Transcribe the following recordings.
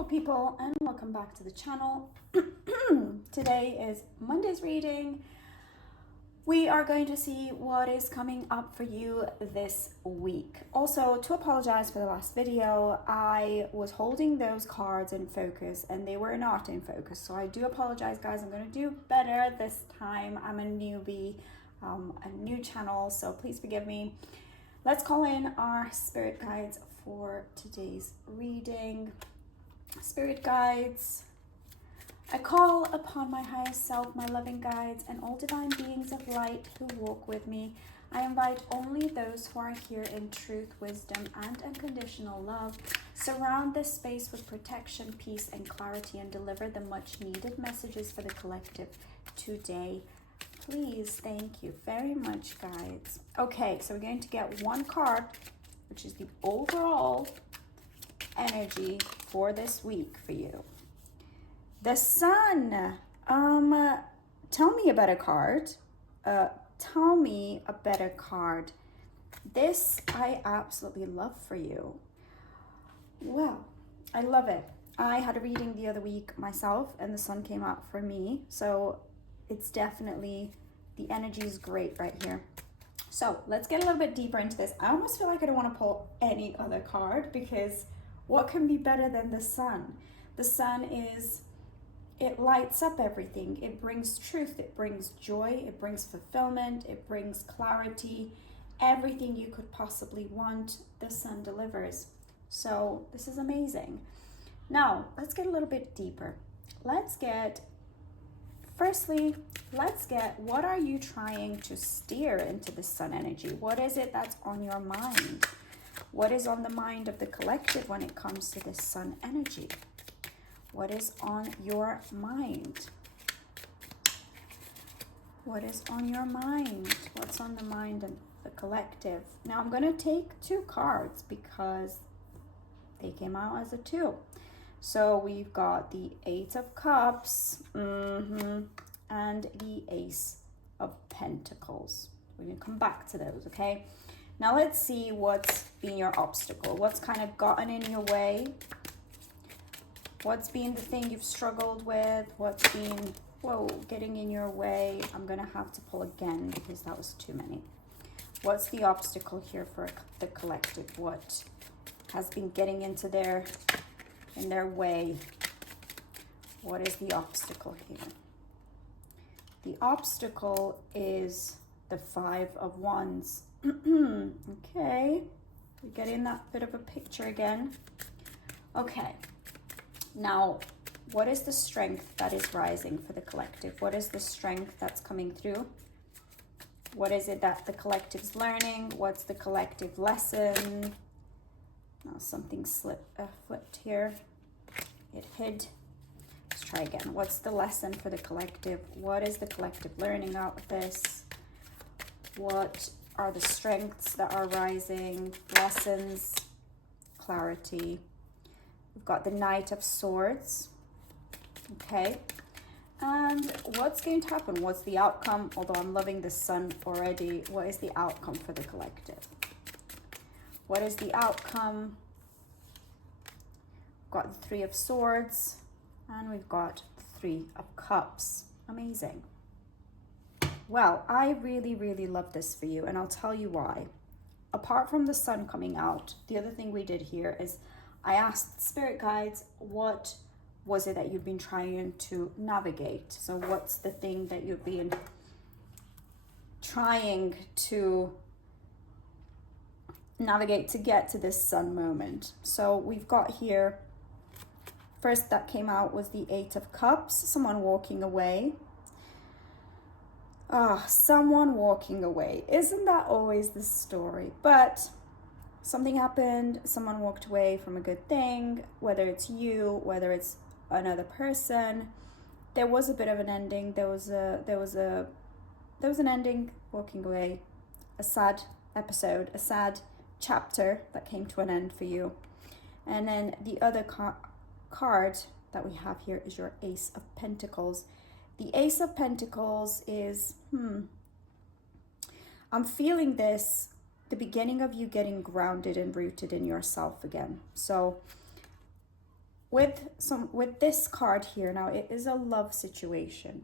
beautiful people, and welcome back to the channel. Today is Monday's reading. We are going to see what is coming up for you this week. Also, to apologize for the last video, I was holding those cards in focus and they were not in focus, so I do apologize, guys. I'm going to do better this time. I'm a newbie, a new channel, so please forgive me. Let's call in our spirit guides for today's reading. Spirit guides, I call upon my highest self, my loving guides, and all divine beings of light who walk with me. I invite only those who are here in truth, wisdom, and unconditional love. Surround this space with protection, peace, and clarity, and deliver the much needed messages for the collective today. Please, thank you very much, guides. Okay, so we're going to get one card, which is the overall energy for this week for you. The Sun. Tell me a better card. Tell me a better card. This I absolutely love for you. Well, I love it. I had a reading the other week myself and the Sun came out for me. So it's definitely, the energy is great right here. So let's get a little bit deeper into this. I almost feel like I don't want to pull any other card, because what can be better than the Sun? The Sun is, it lights up everything. It brings truth, it brings joy, it brings fulfillment, it brings clarity. Everything you could possibly want, the Sun delivers. So this is amazing. Now, let's get a little bit deeper. Firstly, let's get, what are you trying to steer into the Sun energy? What is it that's on your mind? What is on the mind of the collective when it comes to this Sun energy? What is on your mind? What is on your mind? What's on the mind of the collective? Now I'm going to take two cards because they came out as a two. So we've got the Eight of Cups and the Ace of Pentacles. We're going to come back to those, okay? Now let's see what's been your obstacle. What's kind of gotten in your way? What's been the thing you've struggled with? What's been, getting in your way? I'm going to have to pull again because that was too many. What's the obstacle here for the collective? What has been getting in their way? What is the obstacle here? The obstacle is the Five of Wands. Okay, we're getting that bit of a picture again. Okay, now what is the strength that is rising for the collective? What is the strength that's coming through? What is it that the collective's learning? What's the collective lesson? Now something flipped here. It hid. Let's try again. What's the lesson for the collective? What is the collective learning out of this? What are the strengths that are rising? Lessons, clarity. We've got the Knight of Swords. Okay. And what's going to happen? What's the outcome? Although I'm loving the Sun already. What is the outcome for the collective? What is the outcome? We've got the Three of Swords. And we've got the Three of Cups. Amazing. Well, I really, really love this for you, and I'll tell you why. Apart from the Sun coming out, the other thing we did here is I asked spirit guides, what was it that you've been trying to navigate? So what's the thing that you've been trying to navigate to get to this Sun moment? So we've got here, first that came out was the Eight of Cups, someone walking away. Someone walking away. Isn't that always the story? But something happened, someone walked away from a good thing, whether it's you, whether it's another person. There was a bit of an ending. There was an ending, walking away, a sad episode, a sad chapter that came to an end for you. And then the other card that we have here is your Ace of Pentacles. The Ace of Pentacles is, I'm feeling this, the beginning of you getting grounded and rooted in yourself again. So with this card here, now it is a love situation.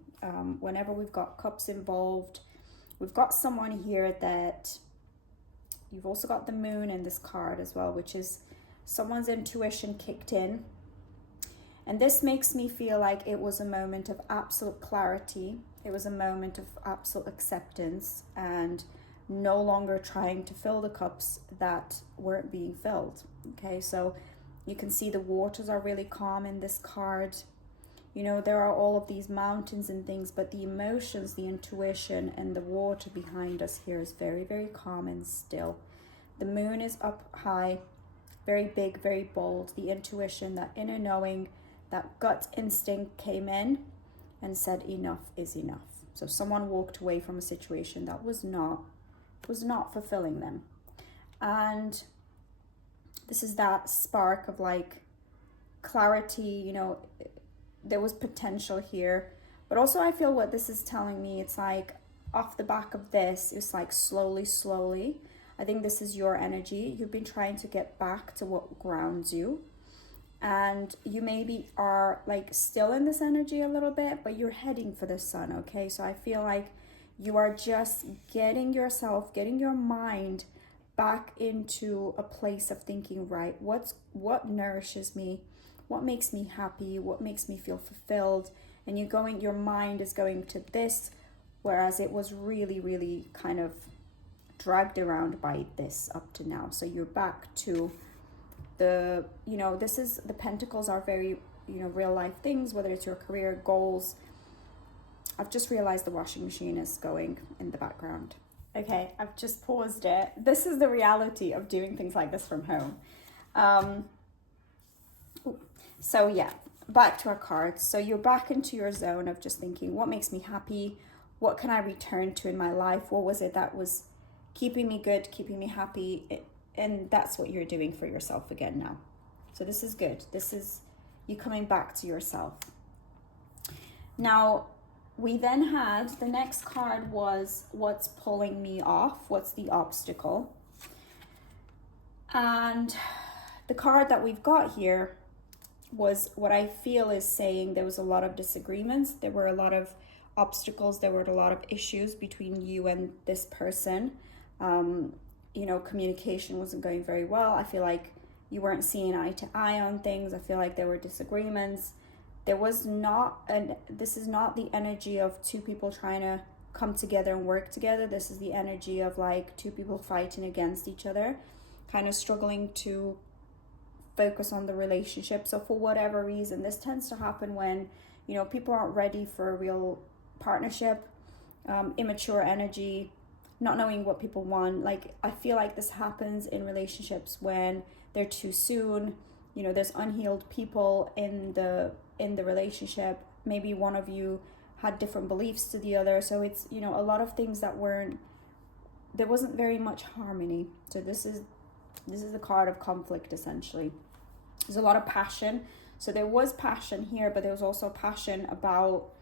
Whenever we've got cups involved, we've got someone here that you've also got the moon in this card as well, which is someone's intuition kicked in. And this makes me feel like it was a moment of absolute clarity. It was a moment of absolute acceptance and no longer trying to fill the cups that weren't being filled. Okay, so you can see the waters are really calm in this card. You know, there are all of these mountains and things, but the emotions, the intuition, and the water behind us here is very, very calm and still. The moon is up high, very big, very bold. The intuition, that inner knowing, that gut instinct came in and said enough is enough. So someone walked away from a situation that was not fulfilling them. And this is that spark of like clarity, you know, there was potential here. But also I feel what this is telling me, it's like off the back of this, it's like slowly. I think this is your energy. You've been trying to get back to what grounds you. And you maybe are like still in this energy a little bit, but you're heading for the sun, okay? So I feel like you are just getting your mind back into a place of thinking, right, what nourishes me, what makes me happy, what makes me feel fulfilled. And your mind is going to this, whereas it was really kind of dragged around by this up to now. So you're back to the, you know, this is, the pentacles are very, you know, real life things, whether it's your career goals. I've just realized the washing machine is going in the background. Okay, I've just paused it. This is the reality of doing things like this from home. So yeah, back to our cards. So you're back into your zone of just thinking, what makes me happy? What can I return to in my life? What was it that was keeping me good, keeping me happy? And that's what you're doing for yourself again now. So this is good. This is you coming back to yourself. Now, we then had, the next card was what's pulling me off, what's the obstacle. And the card that we've got here was what I feel is saying there was a lot of disagreements, there were a lot of obstacles, there were a lot of issues between you and this person. You know, communication wasn't going very well. I feel like you weren't seeing eye to eye on things. I feel like there were disagreements. There was not, this is not the energy of two people trying to come together and work together. This is the energy of like two people fighting against each other, kind of struggling to focus on the relationship. So for whatever reason, this tends to happen when, you know, people aren't ready for a real partnership, immature energy, not knowing what people want. Like, I feel like this happens in relationships when they're too soon. You know, there's unhealed people in the relationship. Maybe one of you had different beliefs to the other. So it's, you know, a lot of things that there wasn't very much harmony. So this is the card of conflict, essentially. There's a lot of passion. So there was passion here, but there was also passion about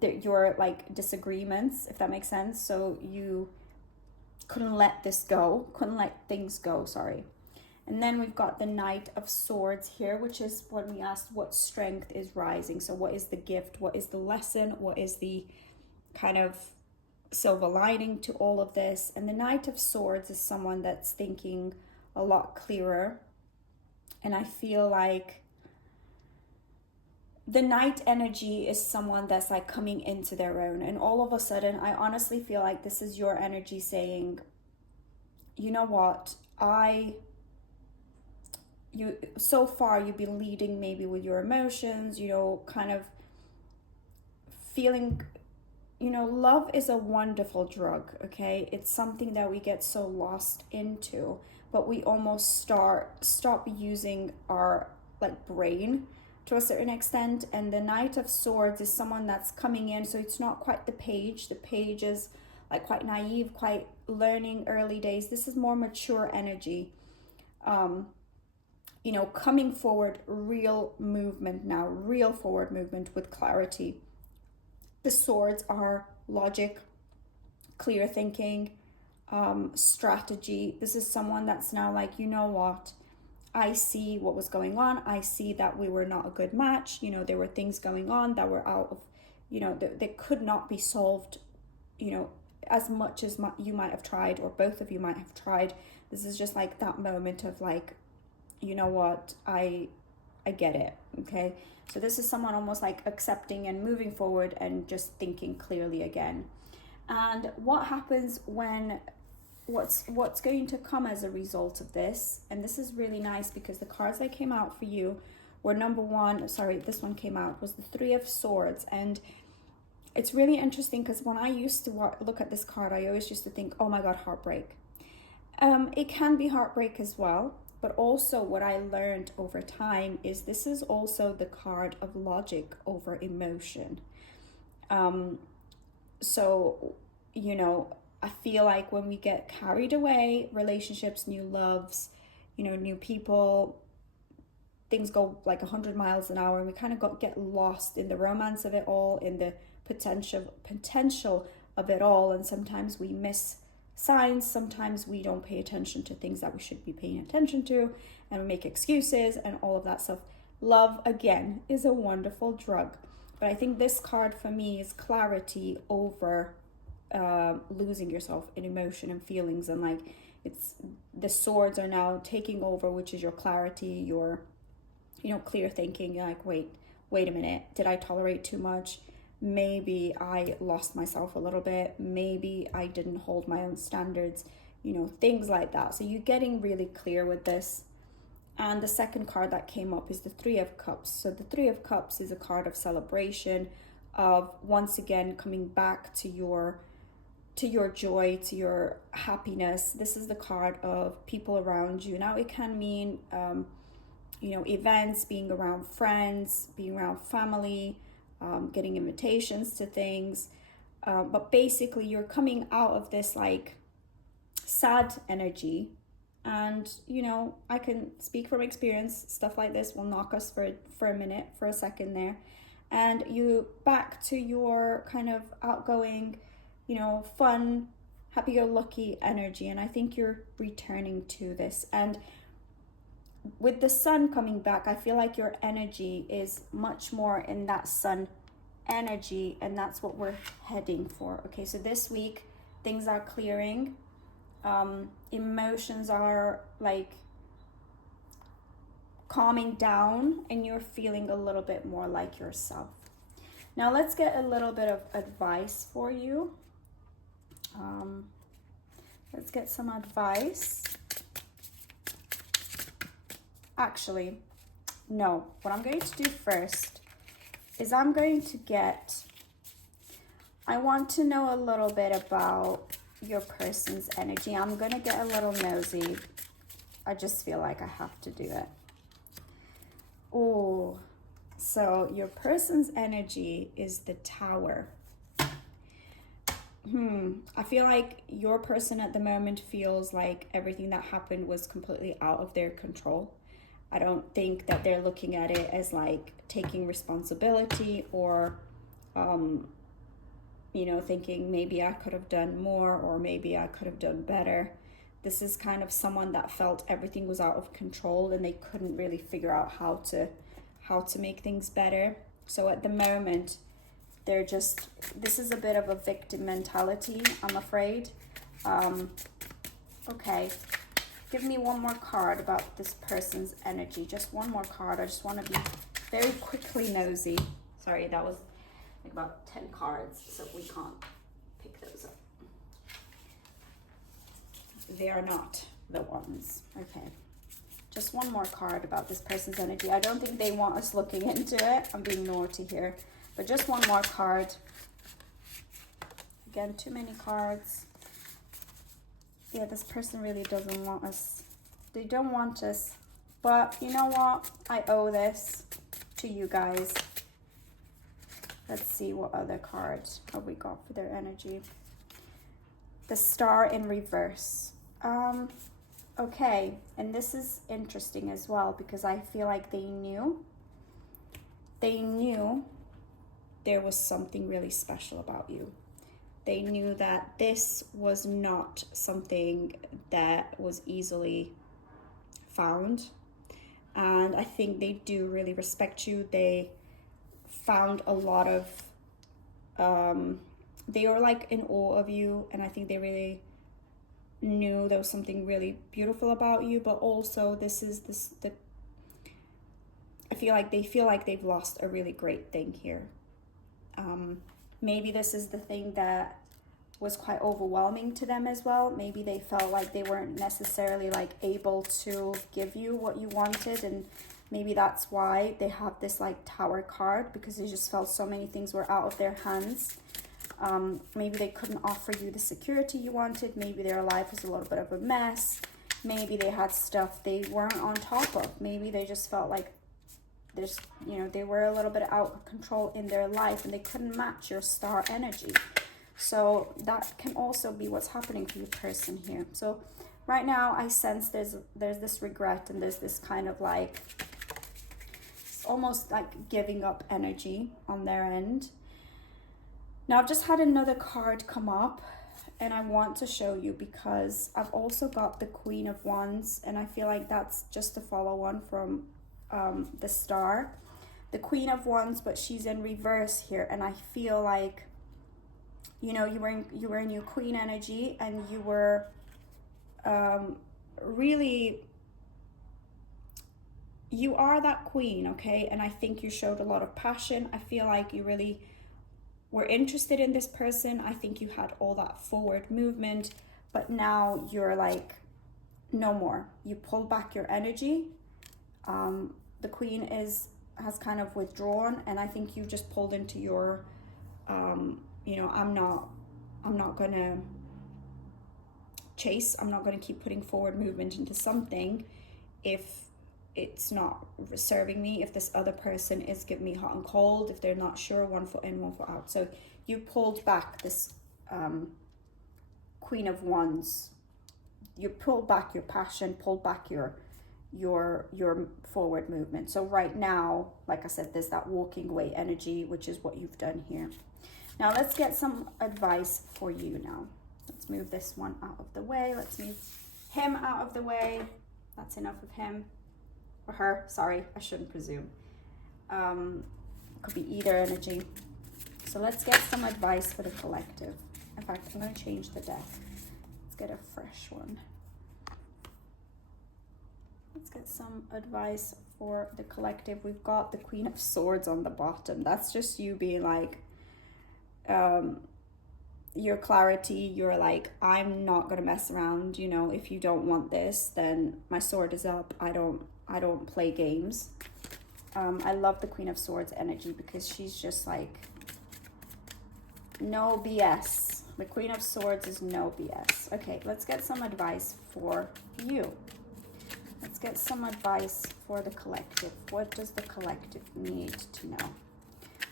your like disagreements, if that makes sense. So you couldn't let things go, sorry. And then we've got the Knight of Swords here, which is when we asked what strength is rising. So what is the gift? What is the lesson? What is the kind of silver lining to all of this? And the Knight of Swords is someone that's thinking a lot clearer. And I feel like the Knight energy is someone that's like coming into their own. And all of a sudden, I honestly feel like this is your energy saying, you know what, so far you've been leading maybe with your emotions, you know, kind of feeling, you know, love is a wonderful drug, okay? It's something that we get so lost into, but we almost stop using our like brain to a certain extent. And the Knight of Swords is someone that's coming in, so it's not quite the page is like quite naive, quite learning, early days. This is more mature energy, you know, coming forward, real movement now, real forward movement with clarity. The swords are logic, clear thinking, strategy. This is someone that's now like, you know what, I see what was going on. I see that we were not a good match. You know, there were things going on that were out of, you know, that could not be solved, you know, as much as you might have tried, or both of you might have tried. This is just like that moment of like, you know what, I get it. Okay, so this is someone almost like accepting and moving forward and just thinking clearly again. And what happens when what's going to come as a result of this, and this is really nice because the cards that came out for you were this one came out, was the Three of Swords. And it's really interesting because when I used to look at this card, I always used to think, oh my God, heartbreak. It can be heartbreak as well, but also what I learned over time is this is also the card of logic over emotion. So, you know, I feel like when we get carried away, relationships, new loves, you know, new people, things go like 100 miles an hour, and we kind of get lost in the romance of it all, in the potential of it all. And sometimes we miss signs, sometimes we don't pay attention to things that we should be paying attention to, and we make excuses and all of that stuff. Love, again, is a wonderful drug, but I think this card for me is clarity over losing yourself in emotion and feelings. And like, it's the swords are now taking over, which is your clarity, your, you know, clear thinking. You're like, wait a minute, did I tolerate too much? Maybe I lost myself a little bit, maybe I didn't hold my own standards, you know, things like that. So you're getting really clear with this. And the second card that came up is the Three of Cups. So the Three of Cups is a card of celebration, of once again coming back to your joy, to your happiness. This is the card of people around you. Now it can mean, you know, events, being around friends, being around family, getting invitations to things. But basically you're coming out of this like sad energy. And, you know, I can speak from experience, stuff like this will knock us for a minute, for a second there. And you back to your kind of outgoing, you know, fun, happy-go-lucky energy. And I think you're returning to this. And with the sun coming back, I feel like your energy is much more in that sun energy, and that's what we're heading for. Okay, so this week, things are clearing. Emotions are like calming down, and you're feeling a little bit more like yourself. Now let's get a little bit of advice for you. Let's get some advice. Actually, no, what I'm going to do first is I want to know a little bit about your person's energy. I'm going to get a little nosy. I just feel like I have to do it. Oh, so your person's energy is the Tower. I feel like your person at the moment feels like everything that happened was completely out of their control. I don't think that they're looking at it as like taking responsibility or, you know, thinking maybe I could have done more or maybe I could have done better. This is kind of someone that felt everything was out of control and they couldn't really figure out how to make things better. So at the moment, this is a bit of a victim mentality, I'm afraid. Okay. Give me one more card about this person's energy. Just one more card. I just want to be very quickly nosy. Sorry, that was like about 10 cards, so we can't pick those up. They are not the ones. Okay. Just one more card about this person's energy. I don't think they want us looking into it. I'm being naughty here. But just one more card. Again, too many cards. Yeah, this person really doesn't want us. They don't want us. But you know what? I owe this to you guys. Let's see what other cards have we got for their energy. The Star in reverse. Okay, and this is interesting as well because I feel like they knew there was something really special about you. They knew that this was not something that was easily found. and I think they do really respect you. They found a lot of they were like in awe of you, and I think they really knew there was something really beautiful about you. But also I feel like they feel like they've lost a really great thing here. Maybe this is the thing that was quite overwhelming to them as well. Maybe they felt like they weren't necessarily like able to give you what you wanted, and maybe that's why they have this like Tower card, because they just felt so many things were out of their hands. Maybe they couldn't offer you the security you wanted. Maybe their life was a little bit of a mess. Maybe they had stuff they weren't on top of. Maybe they just felt like there's, you know, they were a little bit out of control in their life and they couldn't match your star energy. So that can also be what's happening for your person here. So right now I sense there's this regret, and there's this kind of like, it's almost like giving up energy on their end. Now I've just had another card come up, and I want to show you because I've also got the Queen of Wands, and I feel like that's just a follow on from the star, the Queen of Wands, but she's in reverse here. And I feel like, you know, you were in your queen energy, and you were really, you are that queen, okay? And I think you showed a lot of passion. I feel like you really were interested in this person. I think you had all that forward movement, but now you're like, no more. You pull back your energy. The queen has kind of withdrawn, and I think you just pulled into your, you know, I'm not gonna chase. I'm not gonna keep putting forward movement into something if it's not serving me, if this other person is giving me hot and cold, if they're not sure, 1 foot in, 1 foot out. So you pulled back this Queen of Wands. You pulled back your passion, pulled back your forward movement. So right now, like I said, there's that walking away energy, which is what you've done here. Now let's get some advice for you now. Let's move this one out of the way. Let's move him out of the way. That's enough of him. Or her, sorry, I shouldn't presume. Could be either energy. So let's get some advice for the collective. In fact, I'm going to change the deck. Let's get a fresh one. Let's get some advice for the collective. We've got the Queen of Swords on the bottom. That's just you being like, your clarity. You're like, I'm not going to mess around. You know, if you don't want this, then my sword is up. I don't play games. I love the Queen of Swords energy because she's just like, no BS. The Queen of Swords is no BS. Okay, let's get some advice for you. Let's get some advice for the collective. What does the collective need to know?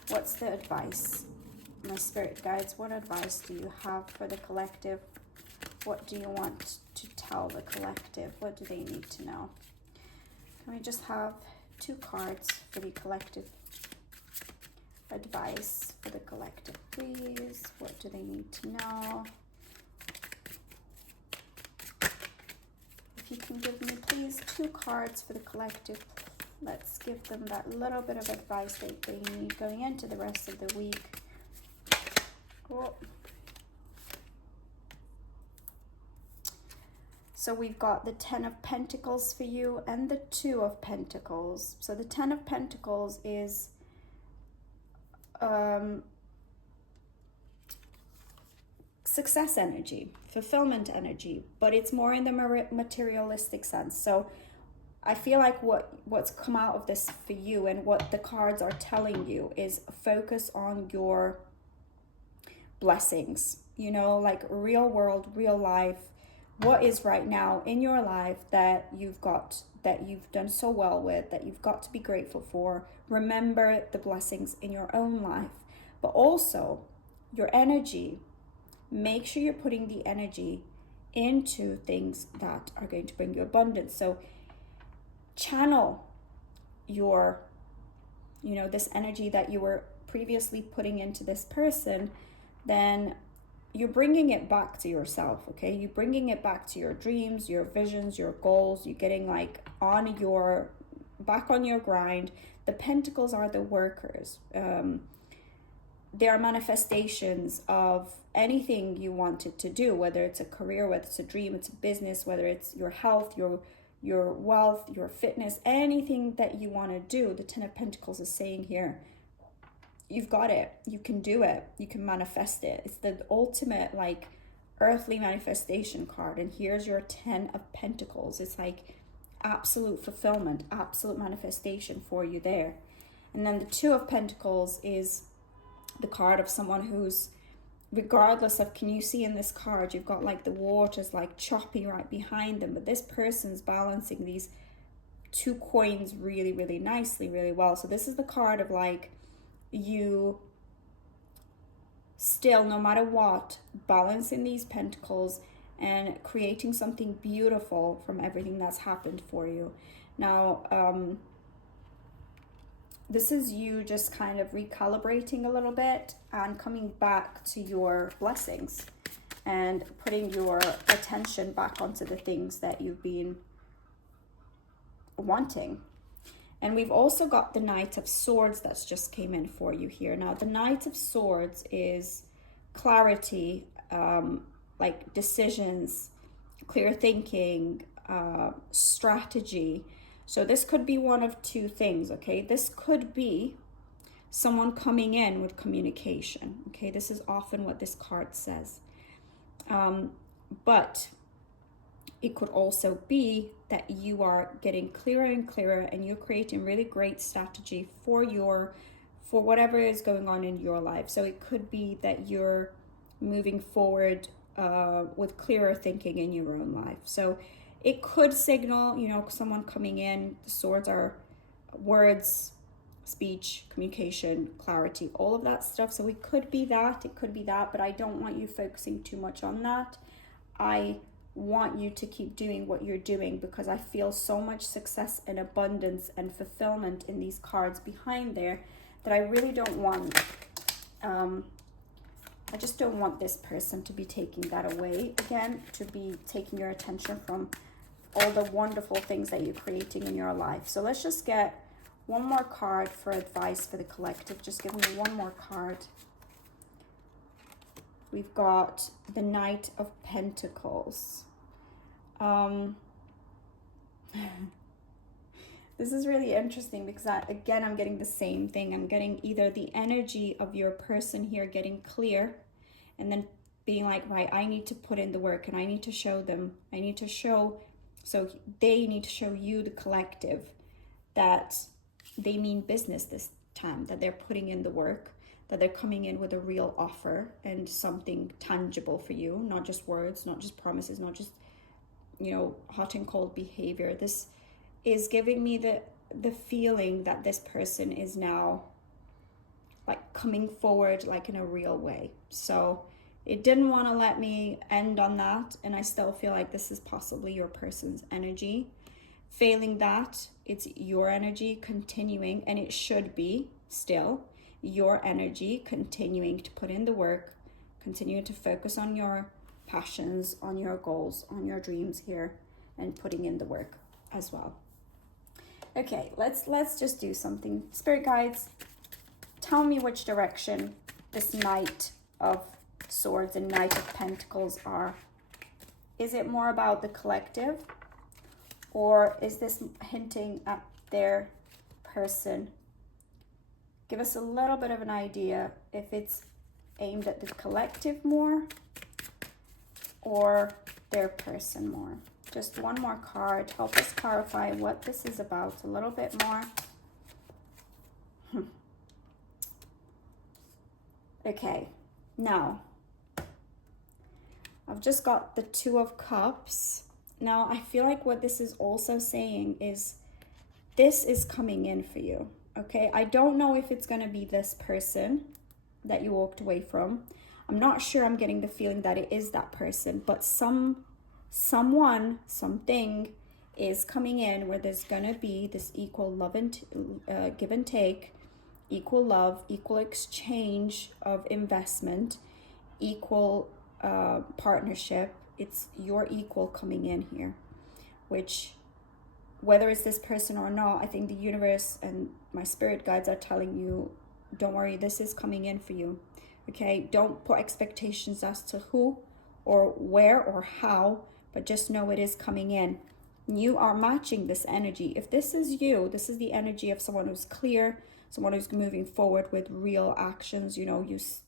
What's the advice? My spirit guides, what advice do you have for the collective? What do you want to tell the collective? What do they need to know? Can we just have 2 cards for the collective? Advice for the collective, please. What do they need to know? If you can give me, please, 2 cards for the collective. Let's give them that little bit of advice that they need going into the rest of the week. Cool. So we've got the 10 of Pentacles for you and the 2 of Pentacles. So the 10 of Pentacles is success energy, fulfillment energy, but it's more in the materialistic sense. So I feel like what's come out of this for you and what the cards are telling you is focus on your blessings, you know, like real world, real life. What is right now in your life that you've got, that you've done so well with, that you've got to be grateful for. Remember the blessings in your own life, but also your energy. Make sure you're putting the energy into things that are going to bring you abundance. So channel your, you know, this energy that you were previously putting into this person, then you're bringing it back to yourself, okay? You're bringing it back to your dreams, your visions, your goals. You're getting like on your back on your grind. The pentacles are the workers. They are manifestations of anything you wanted to do, whether it's a career, whether it's a dream, it's a business, whether it's your health, your wealth, your fitness, anything that you want to do. The Ten of Pentacles is saying here, you've got it. You can do it. You can manifest it. It's the ultimate like earthly manifestation card. And here's your Ten of Pentacles. It's like absolute fulfillment, absolute manifestation for you there. And then the Two of Pentacles is the card of someone who's, regardless of, can you see in this card, you've got like the waters like choppy right behind them, but this person's balancing these two coins really, really nicely, really well. So this is the card of like, you still, no matter what, balancing these pentacles and creating something beautiful from everything that's happened for you. Now, this is you just kind of recalibrating a little bit and coming back to your blessings and putting your attention back onto the things that you've been wanting. And we've also got the Knight of Swords that's just came in for you here. Now, the Knight of Swords is clarity, like decisions, clear thinking, strategy. So this could be one of two things, okay? This could be someone coming in with communication, okay? This is often what this card says. But it could also be that you are getting clearer and clearer and you're creating really great strategy for whatever is going on in your life. So it could be that you're moving forward with clearer thinking in your own life. So it could signal, you know, someone coming in. The swords are words, speech, communication, clarity, all of that stuff. So it could be that, but I don't want you focusing too much on that. I want you to keep doing what you're doing because I feel so much success and abundance and fulfillment in these cards behind there that I really don't want, I just don't want this person to be taking that away again, to be taking your attention from all the wonderful things that you're creating in your life. So let's just get one more card for advice for the collective. Just give me one more card. We've got the Knight of Pentacles. This is really interesting because again, I'm getting the same thing. I'm getting either the energy of your person here getting clear and then being like, right, I need to put in the work and I need to show them. So they need to show you, the collective, that they mean business this time, that they're putting in the work, that they're coming in with a real offer and something tangible for you, not just words, not just promises, not just, you know, hot and cold behavior. This is giving me the feeling that this person is now like coming forward like in a real way. So it didn't want to let me end on that, and I still feel like this is possibly your person's energy. Failing that, it's your energy continuing, and it should be still your energy continuing to put in the work, continuing to focus on your passions, on your goals, on your dreams here, and putting in the work as well. Okay, let's just do something. Spirit guides, tell me which direction this Knight of Swords and Knight of Pentacles are. Is it more about the collective, or is this hinting at their person? Give us a little bit of an idea if it's aimed at the collective more or their person more. Just one more card. Help us clarify what this is about a little bit more. Okay, now I've just got the Two of Cups. Now I feel like what this is also saying is this is coming in for you. Okay, I don't know if it's going to be this person that you walked away from. I'm not sure. I'm getting the feeling that it is that person, but someone, something is coming in where there's going to be this equal love and give and take, equal love, equal exchange of investment, equal partnership. It's your equal coming in here, which whether it's this person or not, I think the universe and my spirit guides are telling you, don't worry, this is coming in for you. Okay, don't put expectations as to who or where or how, but just know it is coming in. You are matching this energy. If this is you, this is the energy of someone who's clear, someone who's moving forward with real actions. You know,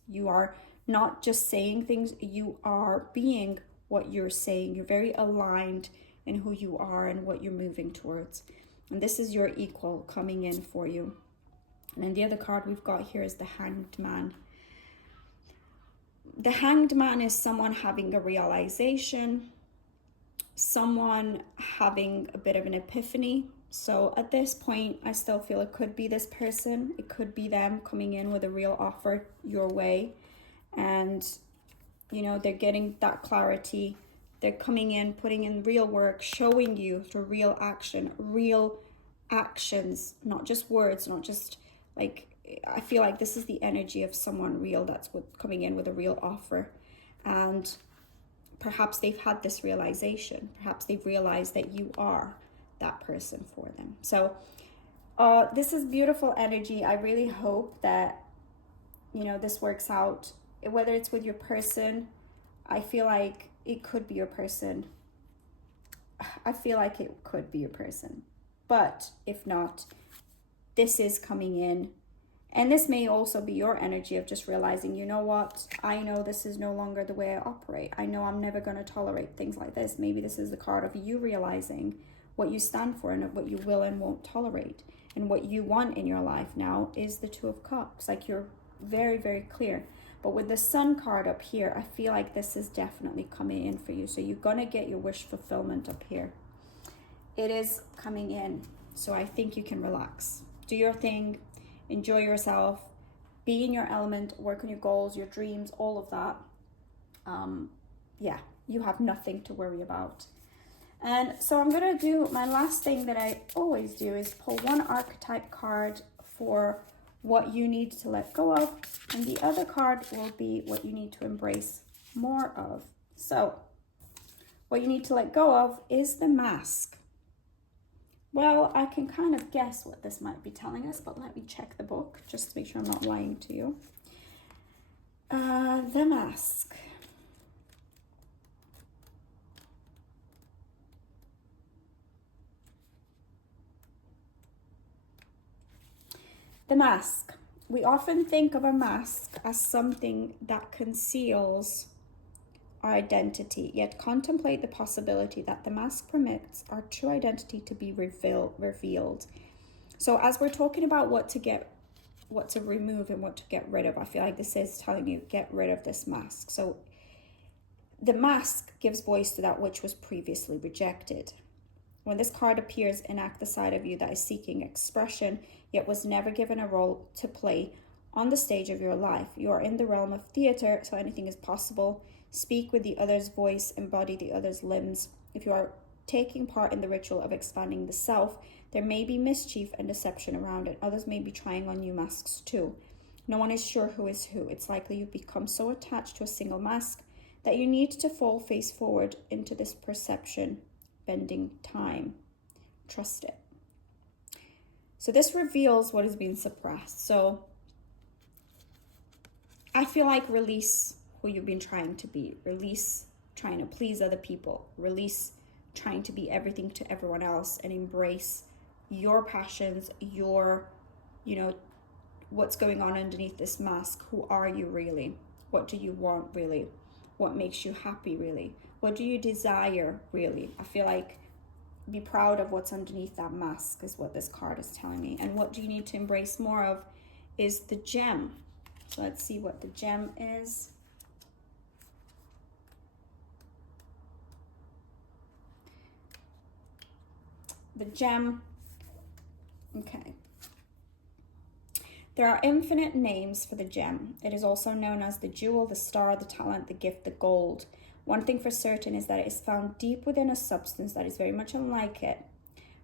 you are not just saying things, you are being what you're saying. You're very aligned in who you are and what you're moving towards. And this is your equal coming in for you. And then the other card we've got here is the Hanged Man. The Hanged Man is someone having a realization, someone having a bit of an epiphany. So at this point, I still feel it could be this person. It could be them coming in with a real offer your way. And, you know, they're getting that clarity. They're coming in, putting in real work, showing you through real action, real actions, not just words, not just like, I feel like this is the energy of someone real that's coming in with a real offer. And perhaps they've had this realization. Perhaps they've realized that you are that person for them. So this is beautiful energy. I really hope that, you know, this works out. Whether it's with your person, I feel like it could be your person. I feel like it could be your person. But if not, this is coming in. And this may also be your energy of just realizing, you know what, I know this is no longer the way I operate. I know I'm never going to tolerate things like this. Maybe this is the card of you realizing what you stand for and what you will and won't tolerate. And what you want in your life now is the Two of Cups. Like, you're very, very clear. But with the Sun card up here, I feel like this is definitely coming in for you. So you're going to get your wish fulfillment up here. It is coming in. So I think you can relax. Do your thing. Enjoy yourself. Be in your element. Work on your goals, your dreams, all of that. Yeah, you have nothing to worry about. And so I'm going to do my last thing that I always do is pull one archetype card for what you need to let go of, and the other card will be what you need to embrace more of. So what you need to let go of is the Mask. Well, I can kind of guess what this might be telling us, but let me check the book just to make sure I'm not lying to you. The Mask. The mask. We often think of a mask as something that conceals our identity, yet contemplate the possibility that the mask permits our true identity to be revealed. So as we're talking about what to remove and what to get rid of, I feel like this is telling you, get rid of this mask. So the mask gives voice to that which was previously rejected. When this card appears, enact the side of you that is seeking expression, yet was never given a role to play on the stage of your life. You are in the realm of theater, so anything is possible. Speak with the other's voice, embody the other's limbs. If you are taking part in the ritual of expanding the self, there may be mischief and deception around it. Others may be trying on new masks too. No one is sure who is who. It's likely you've become so attached to a single mask that you need to fall face forward into this perception bending time. Trust it. So this reveals what has been suppressed. So I feel like release who you've been trying to be. Release trying to please other people. Release trying to be everything to everyone else, and embrace your passions, your, what's going on underneath this mask. Who are you really? What do you want really? What makes you happy really? What do you desire really? I feel like be proud of what's underneath that mask is what this card is telling me. And what do you need to embrace more of is the gem. So let's see what the gem is. The gem. Okay. There are infinite names for the gem. It is also known as the jewel, the star, the talent, the gift, the gold. One thing for certain is that it is found deep within a substance that is very much unlike it.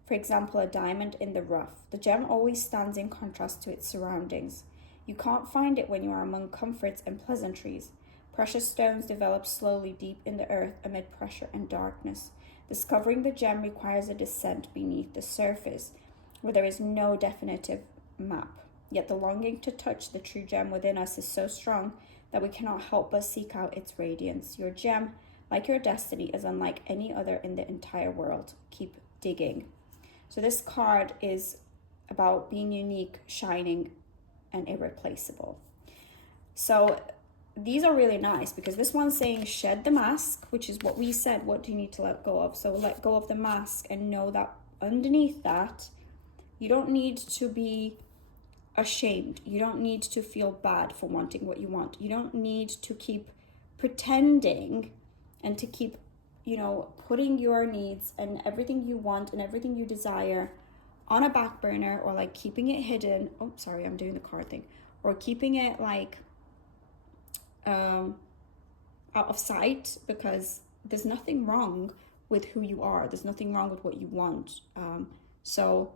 For example, a diamond in the rough. The gem always stands in contrast to its surroundings. You can't find it when you are among comforts and pleasantries. Precious stones develop slowly deep in the earth amid pressure and darkness. Discovering the gem requires a descent beneath the surface, where there is no definitive map. Yet the longing to touch the true gem within us is so strong that we cannot help but seek out its radiance. Your gem, like your destiny, is unlike any other in the entire world. Keep digging. So this card is about being unique, shining, and irreplaceable. So these are really nice because this one's saying shed the mask, which is what we said. What do you need to let go of? So let go of the mask and know that underneath that, you don't need to be ashamed. You don't need to feel bad for wanting what you want. You don't need to keep pretending and to keep, putting your needs and everything you want and everything you desire on a back burner, or like keeping it hidden. Oh, sorry, I'm doing the card thing. Or keeping it like out of sight, because there's nothing wrong with who you are. There's nothing wrong with what you want. So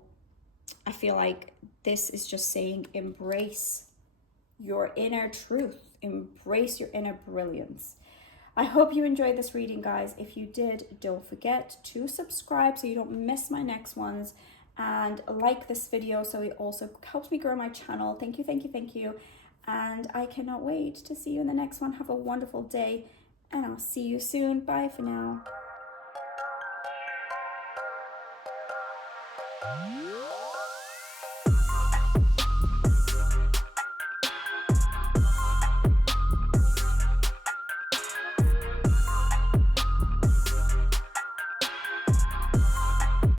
I feel like this is just saying embrace your inner truth, embrace your inner brilliance. I hope you enjoyed this reading, guys. If you did, don't forget to subscribe so you don't miss my next ones, and like this video so it also helps me grow my channel. Thank you, thank you, thank you. And I cannot wait to see you in the next one. Have a wonderful day, and I'll see you soon. Bye for now.